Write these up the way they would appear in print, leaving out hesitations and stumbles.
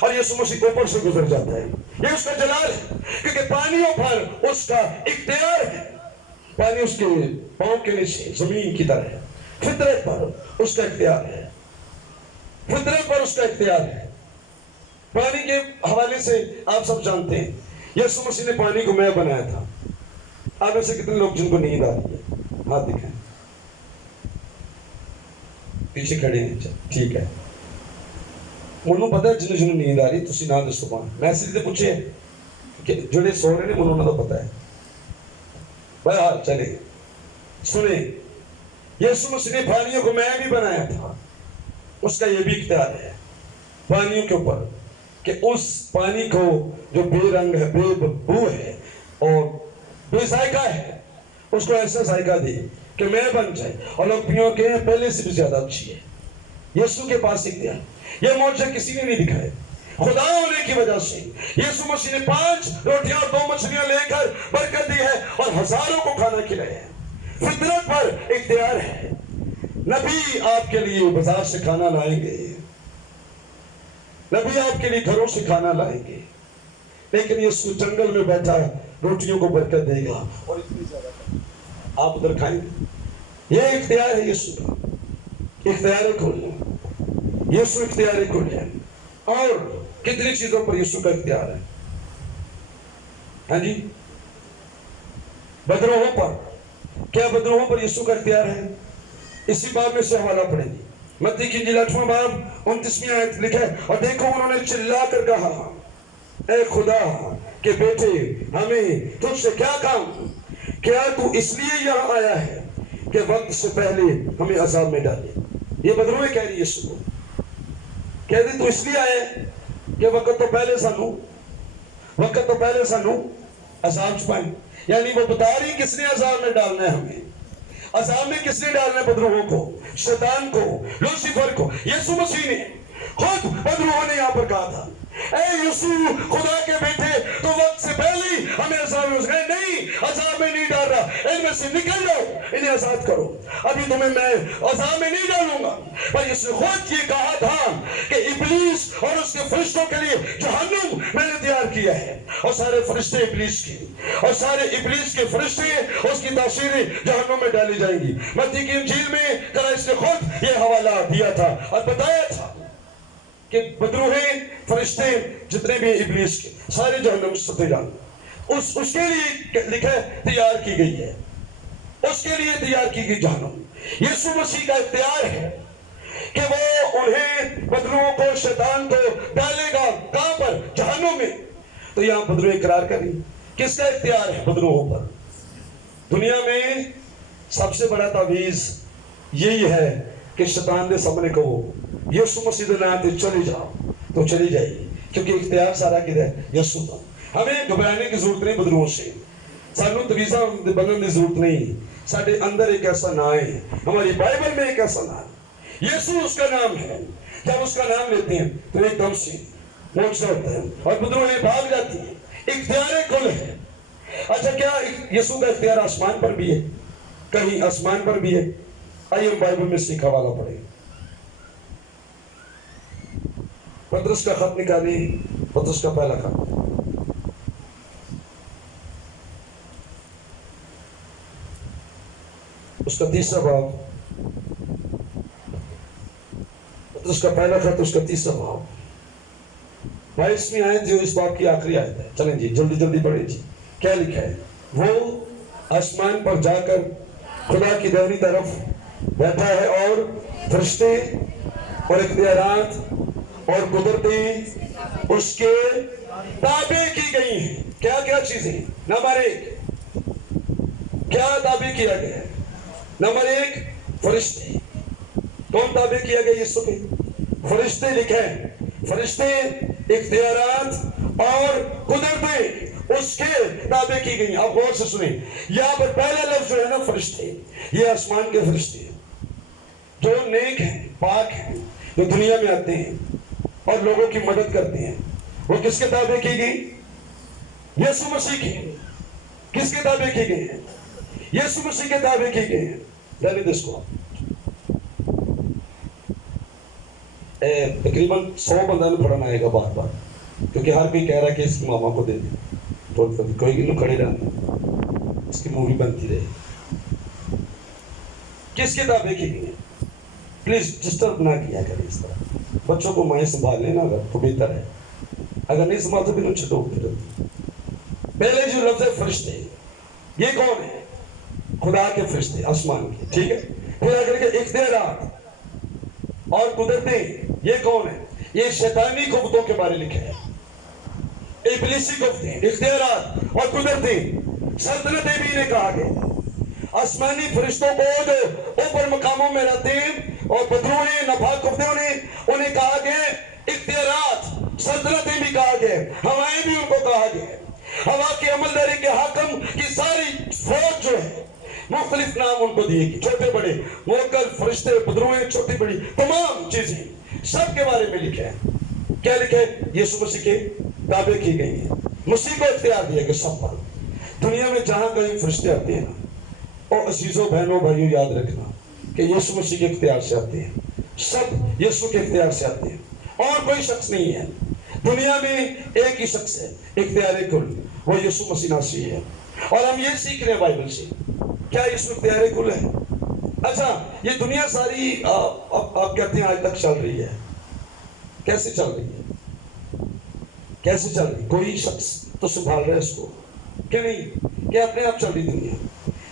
اور یسوع مسیح اوپر سے گزر جاتا ہے. یہ اس کا جلال ہے کیونکہ پانیوں پر اس کا اختیار ہے. پانی اس کے پاؤں کے نیچے زمین کی طرح ہے. فطرت پر اس کا اختیار ہے. فطرت پر اس کا اختیار ہے. پانی کے حوالے سے آپ سب جانتے ہیں یسوع مسیح نے پانی کو مے بنایا تھا. آپ میں سے کتنے لوگ جن کو نیند آ رہی ہے ہاتھ دکھائیں. پیچھے کھڑے ہیں, ٹھیک ہے. انہوں پتا ہے جنہوں جنہوں نیند آ رہی تھی نہ دسو پان میں سے پوچھے کہ جڑے سو رہے ہیں انہوں نے تو پتا ہے. بہرحال چلے سنیں, یسوع مسیح نے پانیوں کو مے بھی بنایا تھا. اس کا یہ بھی اختیار ہے پانیوں کے اوپر کہ اس پانی کو جو بے رنگ ہے, بے بدبو ہے اور بے ذائقہ ہے, اس کو ایسا ذائقہ دے کہ مے بن جائے اور لوگ پیوں کے پہلے سے بھی زیادہ اچھی ہے. یسوع کے پاس اختیار. یہ معجزہ کسی نے نہیں دکھائے. خدا ہونے کی وجہ سے یسوع مسیح نے 5 روٹیاں اور 2 مچھلیاں لے کر برکت دی ہے اور ہزاروں کو کھانا کھلایا ہے. فطرت پر اختیار ہے. نبی آپ کے لیے بازار سے کھانا لائیں گے, نبی آپ کے لیے گھروں سے کھانا لائیں گے, لیکن یسوع جنگل میں بیٹھا روٹیوں کو برکت دے گا اور اتنی زیادہ آپ ادھر کھائیں گے. یہ اختیار ہے یسوع کا. اختیار کھولنا, یسوع اختیار کھولنا. اور کتنی چیزوں پر یسوع کا اختیار ہے. ہاں جی, بدروہوں پر. کیا بدروہوں پر یسوع کا اختیار ہے؟ اسی باب میں سے حوالہ پڑھیں گے. متی کی انجیل 8واں باب 29ویں آیت لکھا ہے, اور دیکھو انہوں نے چلا کر کہا اے خدا کہ بیٹے ہمیں تجھ سے کیا کام, کیا تو اس لیے یہاں آیا ہے کہ وقت سے پہلے ہمیں عذاب میں ڈالے. یہ بدروہیں کہہ رہی ہے یسوع کو, کہہ دی تو اس لیے آئے کہ وقت تو پہلے سانو عذاب چھپائیں. یعنی وہ بتا رہی کس نے عذاب میں ڈالنا ہے ہمیں. عذاب میں کس نے ڈالنا ہے بدروہوں کو, شیطان کو, لوسیفر کو. یسوع مسیح نے خود بدروہوں نے یہاں پر کہا تھا اے یسوع خدا کے بیٹے تو وقت سے پہلے ہی ہمیں عذاب میں نہیں, عذاب میں نہیں ڈال رہا, ان میں سے نکل جاؤ, انہیں آزاد کرو, ابھی تمہیں میں عذاب میں نہیں ڈالوں گا. پر اس نے خود یہ کہا تھا کہ ابلیس اور اس کے فرشتوں کے لیے جہنم میں نے تیار کیا ہے, اور سارے فرشتے ابلیس کی اور سارے ابلیس کے فرشتے اس کی تاثیریں جہنم میں ڈالی جائیں گی. متی کی انجیل میں کرائسٹ نے خود یہ حوالہ دیا تھا اور بتایا تھا کہ بدروہیں فرشتے جتنے بھی ابلیس کے سارے جہنم ستے جان اس کے لیے لکھا ہے تیار کی گئی ہے, اس کے لیے تیار کی گئی جہنم. یسوع مسیح کا اختیار ہے کہ وہ انہیں بدروہوں کو, شیطان کو ڈالے گا کہاں پر, جہنم میں. تو یہاں بدروہیں اقرار کریں کس کا اختیار ہے بدروہوں پر. دنیا میں سب سے بڑا تعویذ یہی ہے کہ شیطان دے سامنے کہو یسوع مسیح دے نام تے چلی جاؤ تو چلی جائے گی, کیونکہ اختیار سارا کدھر ہے یسوع کا. ہمیں گھبرانے کی ضرورت نہیں بدروہوں سے, سانو تویزہ بننے کی ضرورت نہیں. ساڈے اندر ایک ایسا نام ہے, ہماری بائبل میں ایک ایسا نام, یسوع اس کا نام ہے. جب اس کا نام لیتے ہیں تو ایک دم سے معجزہ ہوتا ہے اور بدروہیں بھاگ جاتی ہیں. اختیار کل ہے. اچھا کیا یسوع کا اختیار آسمان پر بھی ہے؟ کہیں آسمان پر بھی ہے. آئیے ہم بائبل میں سے ایک حوالہ پڑھیں. پطرس کا خط نکالیں, پطرس کا پہلا خط, اس کا 3واں باب. پطرس کا پہلا خط اس کا 3واں باب 22ویں آیت جو اس باب کی آخری آیت ہے. چلیں جی جلدی جلدی پڑھیں جی. کیا لکھا ہے؟ وہ آسمان پر جا کر خدا کی دائنی طرف بیٹھا ہے اور فرشتے اور اختیارات اور قدرتیں اس کے تابع کی گئی ہیں. کیا کیا چیزیں؟ نمبر 1 کیا تابع کیا گیا ہے؟ نمبر 1 فرشتے. کون تابع کیا گیا یسوع کے؟ فرشتے لکھے ہیں. فرشتے, اختیارات اور قدرتیں اس کے تابع کی گئی. آپ غور سے سنیں, یہاں پر پہلا لفظ جو ہے نا فرشتے, یہ آسمان کے فرشتے جو نیک ہیں, پاک ہیں, جو دنیا میں آتے ہیں اور لوگوں کی مدد کرتے ہیں. وہ کس کے تابع کی گئی؟ یسوع مسیح کی. کس کے تابع کی گئی ہیں؟ یسوع مسیح کے تابع کی گئی ہیں. رہنے دو اس کو. تقریباً 100 بندہ نے پڑھنا آئے گا بار بار، کیونکہ ہر کوئی کہہ رہا ہے کہ اس کی ماما کو دے دیں، تو کوئی انہوں کھڑے رہنا، اس کی مووی بنتی رہے۔ کس کتابیں کی گئی ہیں؟ پلیز ڈسٹرب نہ کیا کریں اس طرح، بچوں کو مائیں سنبھال لینا اگر تو بہتر ہے، اگر نہیں سنبھال تو پھر چھٹو پھر۔ پہلے جو لفظ ہے فرشتے، یہ کون ہے؟ خدا کے فرشتے آسمان کے، ٹھیک ہے۔ پھر اگر کہ اختیارات اور قدرتیں، یہ کون ہے؟ یہ شیطانی قوتوں کے بارے لکھے ہیں، ابلیسی قوتیں، اختیارات اور قدرتیں، سلطنتیں بھی انہیں کہا گیا۔ آسمانی فرشتوں کو جو اوپر مقاموں میں رہتے ہیں اور بدروح ناپاک قوتیں انہیں کہا گیا اختیارات، سلطنتیں بھی کہا گیا، ہوائیں بھی ان کو کہا گیا۔ ہوا کی عملداری کے حاکم کی ساری فوج جو ہے، مختلف نام ان کو دیے گی، چھوٹے بڑے موکل فرشتے، بدروہیں، چھوٹی بڑی تمام چیزیں سب کے بارے میں لکھے ہیں۔ کیا لکھے؟ یسوع مسیح کے تابع کی گئی ہیں، مسیح کو اختیار دیا کہ سب پر دنیا میں جہاں کہیں فرشتے آتے ہیں نا، اور عزیزوں بہنوں بھائیوں یاد رکھنا کہ یسوع مسیح کے اختیار سے آتے ہیں، سب یسوع کے اختیار سے آتے ہیں، اور کوئی شخص نہیں ہے دنیا میں، ایک ہی شخص ہے اختیار کل، وہ یسوع مسیح ناصری ہے۔ اور ہم یہ سیکھ رہے ہیں بائبل سے، کیا یسوع اختیار کل ہے؟ اچھا، یہ دنیا ساری آپ کہتے ہیں آج تک چل رہی ہے، کیسے چل رہی ہے؟ کیسے چل رہی؟ کوئی شخص تو سنبھال رہا ہے اس کو کہ نہیں؟ کیا اپنے آپ چل رہی دنیا؟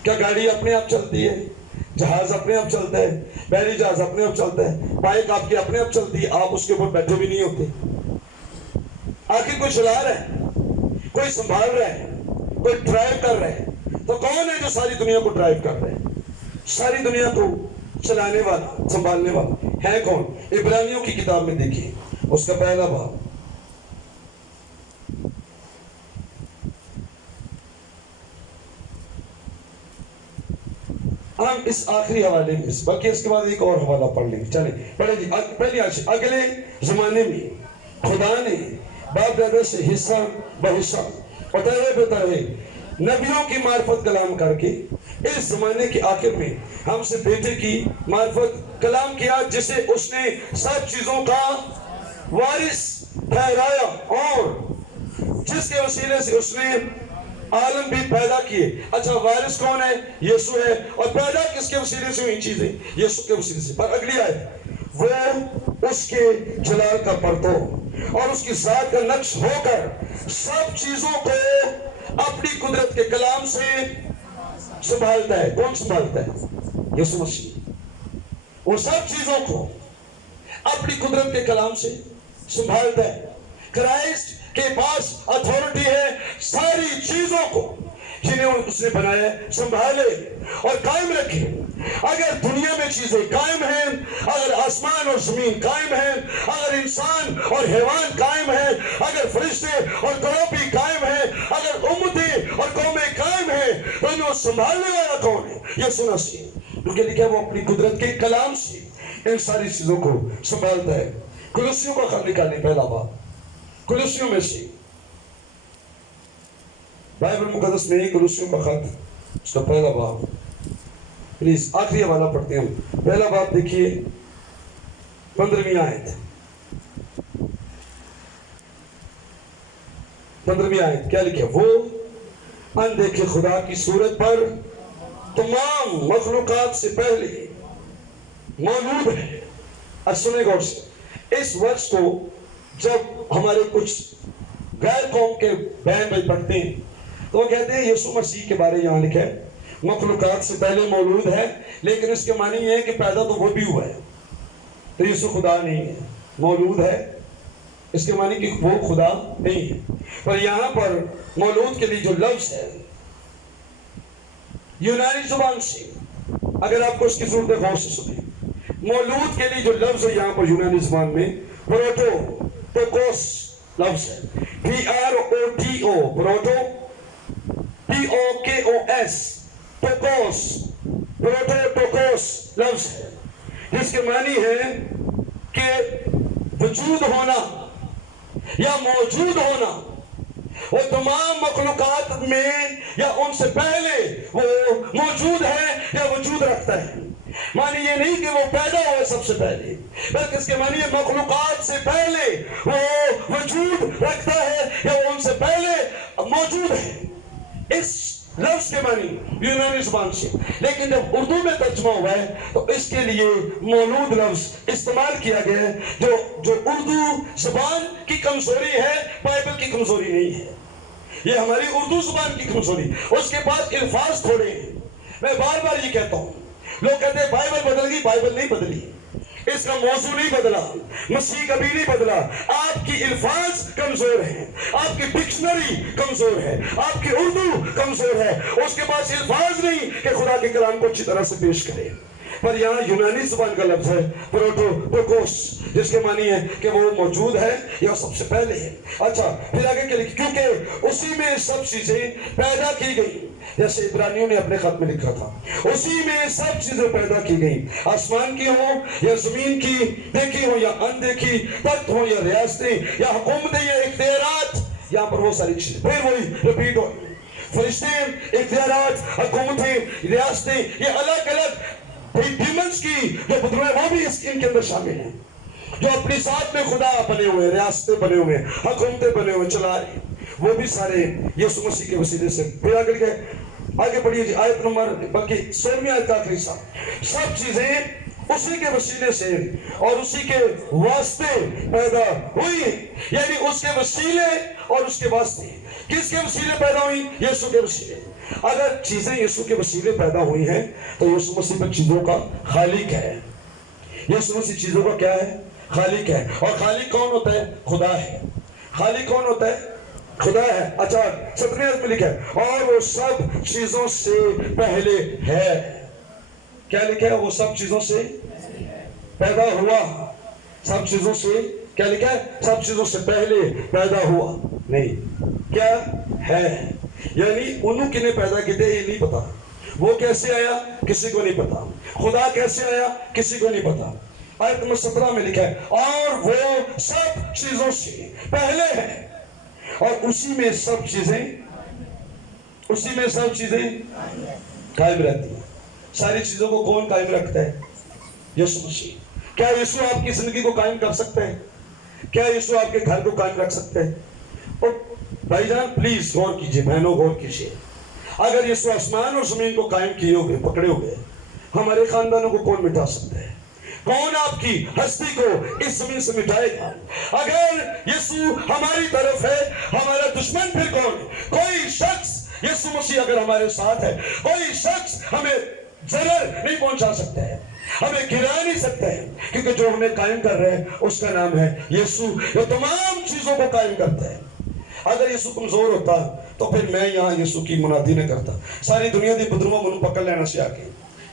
کیا گاڑی اپنے آپ چلتی ہے؟ جہاز اپنے آپ چلتا ہے؟ بحری جہاز اپنے آپ چلتا ہے؟ بائک آپ کی اپنے آپ چلتی ہے، آپ اس کے اوپر بیٹھے بھی نہیں ہوتے؟ آخر کوئی چلا رہا ہے، کوئی سنبھال رہا ہے، کوئی ڈرائیو کر رہا ہے، تو کون ہے جو ساری دنیا کو ڈرائیو کر رہا ہے؟ ساری دنیا کو چلانے والا، سنبھالنے والا ہے کون؟ عبرانیوں کی کتاب میں دیکھیے، اس کا پہلا باب، ہم اس آخری حوالے میں، بلکہ اس کے بعد ایک اور حوالہ پڑھ لیں گے، چلیں پڑھیں جی۔ پہلی آیت، اگلے زمانے میں خدا نے باپ دادا سے حصہ بحصہ اور طرح طرح نبیوں کی معرفت کلام کر کے اس زمانے کے آخر میں ہم سے بیٹے کی معرفت کلام کیا، جسے اس نے سب چیزوں کا وارث ٹھہرایا، اور جس کے وسیلے سے اس نے عالم بھی پیدا کیے۔ اچھا، وارث کون ہے؟ یسوع ہے، اور پیدا کس کے وسیلے سے ہوئی چیزیں؟ یسوع کے وسیلے سے۔ پر اگلی آیت، وہ اس کے جلال کا پرتو اور اس کی ذات کا نقش ہو کر سب چیزوں کو اپنی قدرت کے کلام سے سنبھالتا ہے۔ کون سنبھالتا ہے؟ یسوع مسیح۔ وہ سب چیزوں کو اپنی قدرت کے کلام سے سنبھالتا ہے۔ کرائسٹ کے پاس اتھارٹی ہے ساری چیزوں کو جنہیں اس نے بنایا سنبھالے اور قائم رکھے۔ اگر دنیا میں چیزیں قائم ہیں، اگر آسمان اور زمین قائم ہیں، اگر انسان اور حیوان قائم ہیں، اگر فرشتے اور کروپی قائم ہیں، اگر امتیں اور قومیں قائم ہیں، تو انہیں سنبھالنے والا کون ہے؟ یسوع مسیح، کیونکہ لکھا ہے وہ اپنی قدرت کے کلام سے ان ساری چیزوں کو سنبھالتا ہے۔ کولوسیوں کا خط نکالیں، پہلا باب، کولوسیوں میں سے، بائبل مقدس میں ہی کولوسیوں کا خط، اس کا پہلا باب، پلیز آخری حوالہ پڑھتے ہیں ہم۔ پہلا باب دیکھیے، 15ویں آیت، 15ویں آیت کیا لکھے؟ وہ اندیکھے خدا کی صورت پر تمام مخلوقات سے پہلے موجود ہے۔ اب سنیں غور سے، اس ورس کو جب ہمارے کچھ غیر قوم کے بہن بھائی پڑھتے ہیں تو وہ کہتے ہیں یسوع مسیح کے بارے یہاں لکھا ہے مخلوقات سے پہلے مولود ہے، لیکن اس کے معنی یہ ہے کہ پیدا تو وہ بھی ہوا ہے، تو یسوع خدا نہیں ہے، مولود ہے، اس کے معنی کہ وہ خدا نہیں ہے۔ پر یہاں پر مولود کے لیے جو لفظ ہے یونانی زبان سے، اگر آپ کو اس کی صورت غور سے سنیں، مولود کے لیے جو لفظ ہے یہاں پر یونانی زبان میں پروٹو ٹوکوس لفظ ہے، PROTO، پروٹو POKOS، ٹوکوس، پروٹو ٹوکوس لفظ ہے، جس کے معنی ہے کہ وجود ہونا یا موجود ہونا۔ وہ تمام مخلوقات میں یا ان سے پہلے وہ موجود ہے یا وجود رکھتا ہے۔ मानी ये नहीं कि वो पैदा हुआ सबसे पहले, बल्कि इसके मानिए मखलूकात से पहले वो वजूद रखता है या वो उनसे पहले मौजूद है। इस लफ्ज के मानी यूनानी जुबान से, लेकिन जब उर्दू में तर्जुमा हुआ है तो इसके लिए मौलूद लफ्ज इस्तेमाल किया गया है, जो उर्दू जुबान की कमजोरी है, बाइबल की कमजोरी नहीं है। ये हमारी उर्दू जुबान की कमजोरी, उसके पास अल्फाज थोड़े हैं। मैं बार बार ये कहता हूँ, लोग कहते हैं बाइबल बदल गई, बाइबल नहीं बदली, इसका मौजू नहीं बदला, मसीह कभी नहीं बदला। आपकी अल्फाज कमजोर है, आपकी डिक्शनरी कमजोर है, आपकी उर्दू कमजोर है, उसके पास अल्फाज नहीं कि खुदा के कलाम को अच्छी तरह से पेश करे। पर यहाँ यूनानी जुबान का लफ्ज है प्रोटोकोस, जिसके मानी है कि वो मौजूद है या सबसे पहले है। अच्छा, फिर आगे के लिखे, क्योंकि उसी में सब चीजें पैदा की गई, जैसे इब्रानियों ने अपने खत में लिखा था, उसी में सब चीजें पैदा की गई, आसमान की हो या जमीन की देखी हो या अनदेखी, तख्त हो या रियासतें या हुकूमतें या इख्तियारात, यहाँ पर वो सारी चीजें फिर वही रिपीट हो, फरिश्ते, इख्तियारात, हुकूमतें, रियासतें, ये अलग अलग डीमंस की जो बदलू है वो भी इनके अंदर शामिल हैं, जो अपनी साथ में खुदा बने हुए, रियासतें बने हुए, हुकूमतें बने हुए चला रहे, वो भी सारे यीशु मसीह के वसीले से। फिर आगे बढ़िए जी, आयत नंबर बल्कि 16वीं आयत का आखिरी सब चीजें उसी के वसीले से और उसी के वास्ते पैदा हुई, यानी उसके वसीले और उसके वास्ते। किसके वसीले पैदा हुई? यीशु के वसीले। अगर चीजें यीशु के वसीले पैदा हुई हैं तो यीशु मसीह पर चीजों का खालिक है। यीशु मसीह चीजों का क्या है? खालिक है। और खालिक कौन होता है? खुदा है। खालिक कौन होता है? खुदा है। अच्छा, 17वें आयत में लिखा है, और वो सब चीजों से पहले है। क्या लिखा है? वो सब चीजों से पैदा हुआ। सब चीजों से क्या लिखा है? सब चीजों से पहले पैदा हुआ। नहीं, क्या है? यानी उन्होंने किने पैदा किए ये नहीं पता। वो कैसे आया? किसी को नहीं पता। खुदा कैसे आया? किसी को नहीं पता। आयत नंबर 17 में लिखा है, और वो सब चीजों से पहले है और उसी में सब चीजें कायम रहती हैं। सारी चीजों को कौन कायम रखता है? यीशु मसीह। क्या यीशु आपकी जिंदगी को कायम कर सकते हैं? क्या यीशु आपके घर को कायम रख सकते हैं? और भाईजान प्लीज गौर कीजिए, बहनों गौर कीजिए, अगर यीशु आसमान और जमीन को कायम किए हुए पकड़े हुए, हमारे खानदानों को कौन मिटा सकता है? कौन आपकी हस्ती को इस जमीन से मिटाएगा? अगर यीशु हमारी तरफ है, हमारा दुश्मन फिर कौन? कोई शख्स, यीशु मसीह अगर हमारे साथ है, कोई शख्स हमें जरर नहीं पहुंचा सकता है, हमें गिरा नहीं सकता है, क्योंकि जो हमें कायम कर रहे हैं उसका नाम है यीशु, जो तमाम चीजों को कायम करता है। अगर यीशु कमजोर होता तो फिर मैं यहाँ यीशु की मुनादी न करता। सारी दुनिया की बदरुओं मुझे पकड़ लेना से आके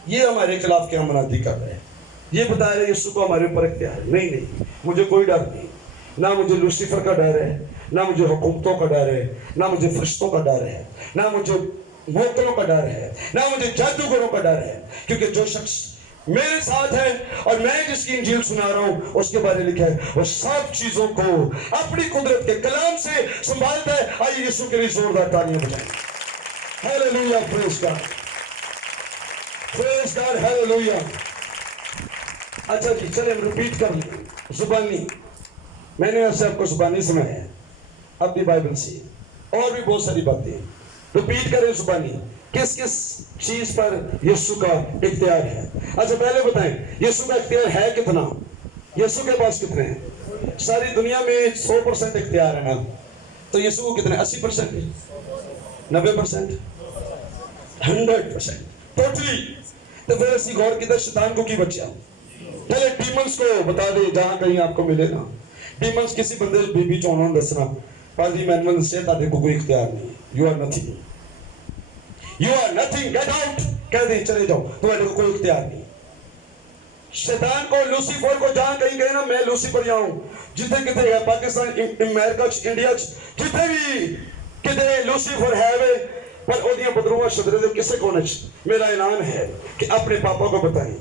ये हमारे खिलाफ क्या मुनादी कर रहे हैं, ये बता रहे यीशु को हमारे ऊपर इख्तियार है। नहीं, मुझे कोई डर नहीं, ना मुझे लूसीफर का डर है, ना मुझे हुकूमतों का डर है, ना मुझे फरिश्तों का डर है, ना मुझे मोहतरों का डर है, ना मुझे जादूगरों का डर है, क्योंकि जो शख्स मेरे साथ है और मैं जिसकी इंजील सुना रहा हूं उसके बारे में लिखा है, वो सब चीजों को अपनी कुदरत के कलाम से संभालता है। आइए यीशु के लिए जोरदार तालियां बजाएं। Hallelujah, praise God, praise God, hallelujah. अच्छा जी, चलिए हम रिपीट कर लें। जुबानी, मैंने ऐसे आपको जुबानी सुनाया है अपनी बाइबल से, और भी बहुत सारी बातें रिपीट करें। जुबानी किस किस चीज पर यीशु का इख्तियार है? अच्छा पहले बताएं, यीशु का इख्तियार है कितना? यीशु के पास कितने हैं? सारी दुनिया में 100% इख्तियार है ना, तो यीशु को कितने? 80%, 90%, 100% टोटली। तो फिर ऐसी गौर की शैतान को की बच्चा पहले डीमंस को बता दे, जहां कहीं आपको मिले ना, डीमंस किसी बंदे बीबी चौना दसना, पादी मैनुअल से तादे को कोई इख्तियार नहीं, you are nothing, you are nothing, get out, कह दे चले जाओ, तुम्हारे को कोई इख्तियार नहीं। शैतान को, लूसीफर को जहां कहीं गए ना, मैं लूसीफर जाऊं, जितने कितने है पाकिस्तान, अमेरिका, इंडिया, जितने भी कितने लूसीफर है वे, पर ओदियां बदरुआ शदरे दे किसे कोने मेरा ऐलान है कि अपने पापा को बताएं,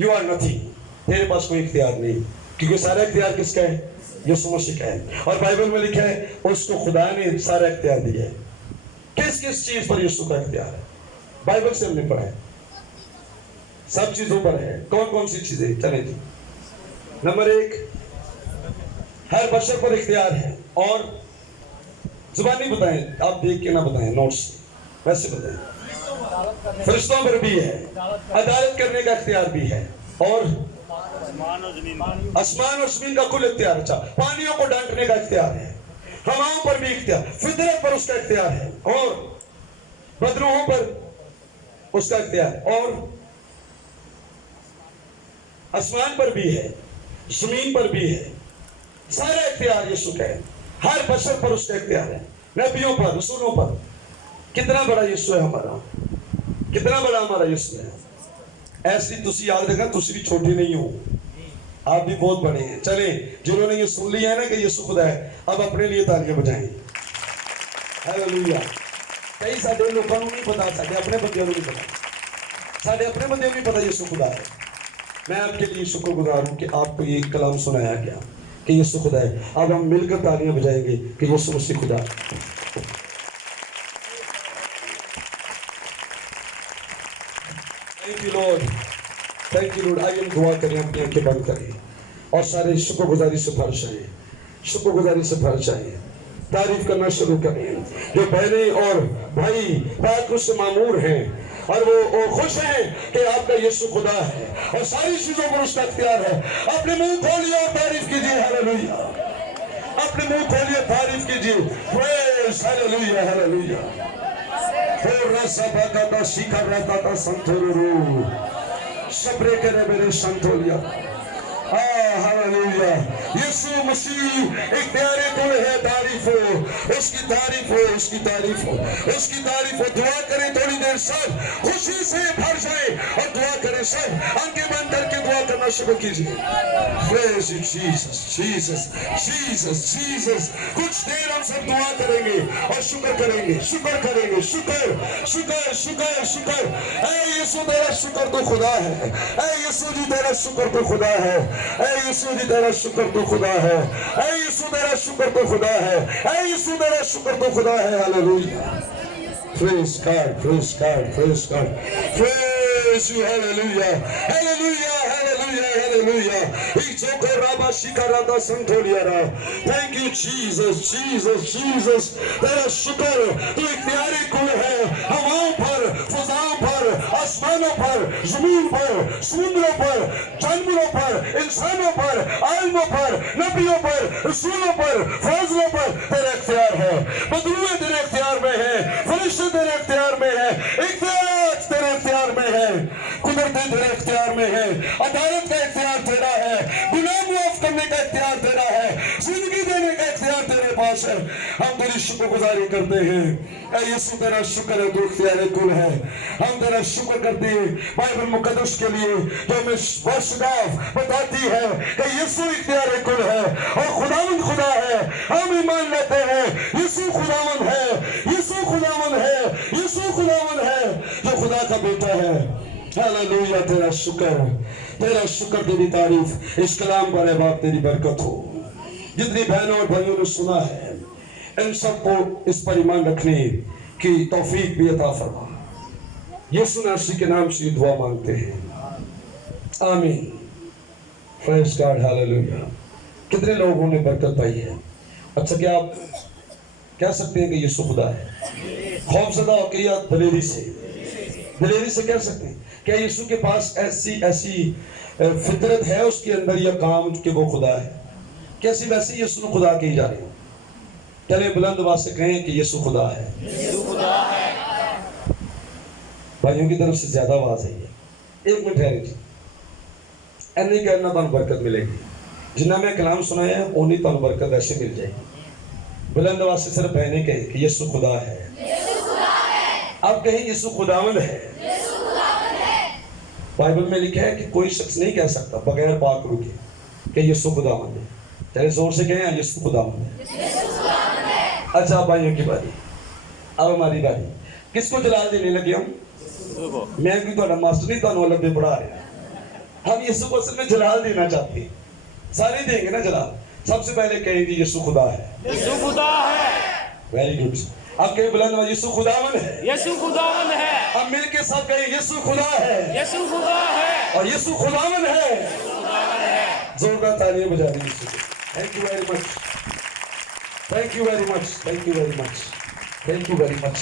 यू आर नथिंग, तेरे पास कोई इख्तियार नहीं, क्योंकि सारा इख्तियार किसका है? यीशु मसीह का है। और बाइबल में लिखा है उसको खुदा ने सारा इख्तियार दिया है। किस किस चीज पर यीशु का इख्तियार है? बाइबल से हमने पढ़ा है। सब चीजों पर है। कौन कौन सी चीजें? चले जी। नंबर 1, हर बशर पर इख्तियार है। और जुबानी बताएं, आप देख के ना बताएं, नोट्स वैसे बताएं। फरिश्तों पर भी है, अदालत करने का इख्तियार भी है, और आसमान और जमीन का कुल इख्तियार। अच्छा, पानियों को डांटने का इख्तियार है, हवाओं पर भी इख्तियार, फितरत पर उसका इख्तियार है, और बदरूहों पर उसका इख्तियार, और आसमान पर भी है, जमीन पर भी है। सारा इख्तियार यीशु का है, हर बशर पर उसका इख्तियार है, नबियों पर, रसूलों पर। कितना बड़ा यीशु है हमारा, कितना बड़ा हमारा यीशु है। ऐसी तुसी याद रखना, तुसी भी छोटे नहीं हो, आप भी बहुत बड़े हैं। चले, जिन्होंने ये सुन लिया है ना कि यीशु खुदा है, अब अपने लिए तालियां बजाएं। हालेलुया। कई सारे लोगों को नहीं पता, साढ़े अपने बंदे को नहीं पता, साढ़े अपने बंदे को नहीं पता यीशु खुदा है। मैं आपके लिए शुक्रगुजार हूं कि आपको ये कलाम सुनाया गया कि यीशु खुदा है। अब हम मिलकर तालियां बजाएंगे कि यीशु मसीह खुदा है। Thank you Lord, thank you Lord. आइए हम दुआ करें, अपनी आंखें बंद करें और सारे शुक्रगुजारी से भर जाएं, शुक्रगुजारी से भर जाएं, तारीफ करना शुरू करें। जो बहनें और भाई पाक से मामूर हैं और वो खुश हैं कि आपका यीशु खुदा है और सारी चीजों पर उसका इख्तियार है, अपने मुंह खोलिए और तारीफ कीजिए। हालेलुया। अपने मुंह खोलिए, तारीफ कीजिए। Praise, hallelujah, hallelujah. तो रसबा का शिखर रहता था संतोरू सबरे के मेरे संतोलिया। हालेलुया। यीशु मसीह एक प्यारे कुल है, तारीफ हो उसकी, तारीफ हो उसकी, तारीफ हो उसकी, तारीफ हो। दुआ करें थोड़ी देर, सब खुशी से भर जाए और दुआ करें, सब आंखें बंद करके दुआ करना शुरू कीजिए। Praise Jesus, Jesus, Jesus, Jesus. कुछ देर हम सब दुआ करेंगे और शुक्र करेंगे, शुक्र करेंगे, शुक्र, शुक्र, शुक्र, शुक्र। ऐ यीशु तेरा शुक्र तो खुदा है, ऐ यीशु जी तेरा शुक्र तो खुदा है, ऐ यीशु जी तेरा शुक्र तो खुदा है, ऐ यीशु तेरा शुक्र तो खुदा है, ऐ यीशु तेरा शुक्र तो खुदा है। Hallelujah. Praise God, praise God, praise God, praise you. Hallelujah, hallelujah, hallelujah, hallelujah. इचोको राबा शिकाराता संतोलियारा। Thank you Jesus, Jesus, Jesus. तेरा शुक्र तू इख्तियारी कुल है, हवाओं पर, फजाओं पर, आसमानों पर, जमीन पर, समुद्रों पर, जानवरों पर, इंसानों पर, आलमों पर, नबियों पर, रसूलों पर, फाजिलों पर तेरा इख्तियार है। बदरुए तेरे इख्तियार में है, फरिश्ते तेरे इख्तियार में है, इख्तियार तेरे इख्तियार में है, कुदरतें तेरे इख्तियार में है, अदालत का इख्तियार तेरा है, गुनाह माफ करने का इख्तियार तेरा है, जिंदगी देने का इख्तियार तेरे पास है। हम तेरी शुक्रगुजारी करते हैं। ऐ यीशु तेरा शुक्र है, तू इख्तियार कुल है। हम तेरा शुक्र करते हैं बाइबल मुकद्दस के लिए जो हमें वर्षगांठ बताती है कि यीशु इख्तियार कुल है और खुदावंद खुदा है। हम ईमान लेते हैं यीशु खुदावंद है, यीशु खुदावंद है, यीशु खुदावंद है जो खुदा का बेटा है। हालेलुया। तेरा शुक्र, तेरा शुक्र, तेरी तारीफ इस कलाम पर है बाप, तेरी बरकत हो। जितनी बहनों और भाइयों ने सुना है इन सबको इस पर ईमान रखने की तौफीक भी अता फरमा। यीशु नासरी के नाम से दुआ मांगते हैं, आमीन। Praise God, hallelujah. कितने लोगों ने बरकत पाई है? अच्छा, क्या आप कह सकते हैं कि यीशु खुदा है? खौफजदा होकर या दलेरी से कह सकते हैं? क्या यीशु के पास ऐसी फितरत है उसके अंदर या काम कि वो खुदा है? कैसी वैसी यीशु खुदा कही जा रही है? चले बुलंद आवाज से कहें कि यीशु खुदा है। भाइयों की तरफ से ज्यादा आवाज है। एक मिनट ठहरे, ऐनी कहना तुम बरकत मिलेगी। जिन्ना मैं कलाम सुनाया है उन्हीं तुम बरकत ऐसे मिल जाएगी। बुलंद आवाज से सिर्फ बहने कहें कि यीशु खुदा है। आप कहें यीशु खुदावंद है। बाइबल में लिखा है कि कोई शख्स नहीं कह सकता बगैर पाक रूह के कि यीशु खुदावंद है। चले जोर से कहें यीशु खुदावंद है। अच्छा भाइयों की बारी, अब हमारी बारी। किसको जलाल देने लगे हम? मैं भी तो मास्टर नहीं, तो लब्बे पढ़ा रहे। हम यीशु को असल में जलाल देना चाहते हैं। सारे देंगे ना जलाल। सबसे पहले कहेंगे यीशु खुदा है, यीशु खुदा है। Very good. आपके बुलंद आवाज यीशु खुदावन है। यीशु खुदावन है। अब मिल के सब कहें यीशु खुदा है यीशु खुदा है और यीशु खुदावन है। जोरदार तालियां बजा दें यीशु को। Thank you very much, thank you very much, thank you very much, thank you very much.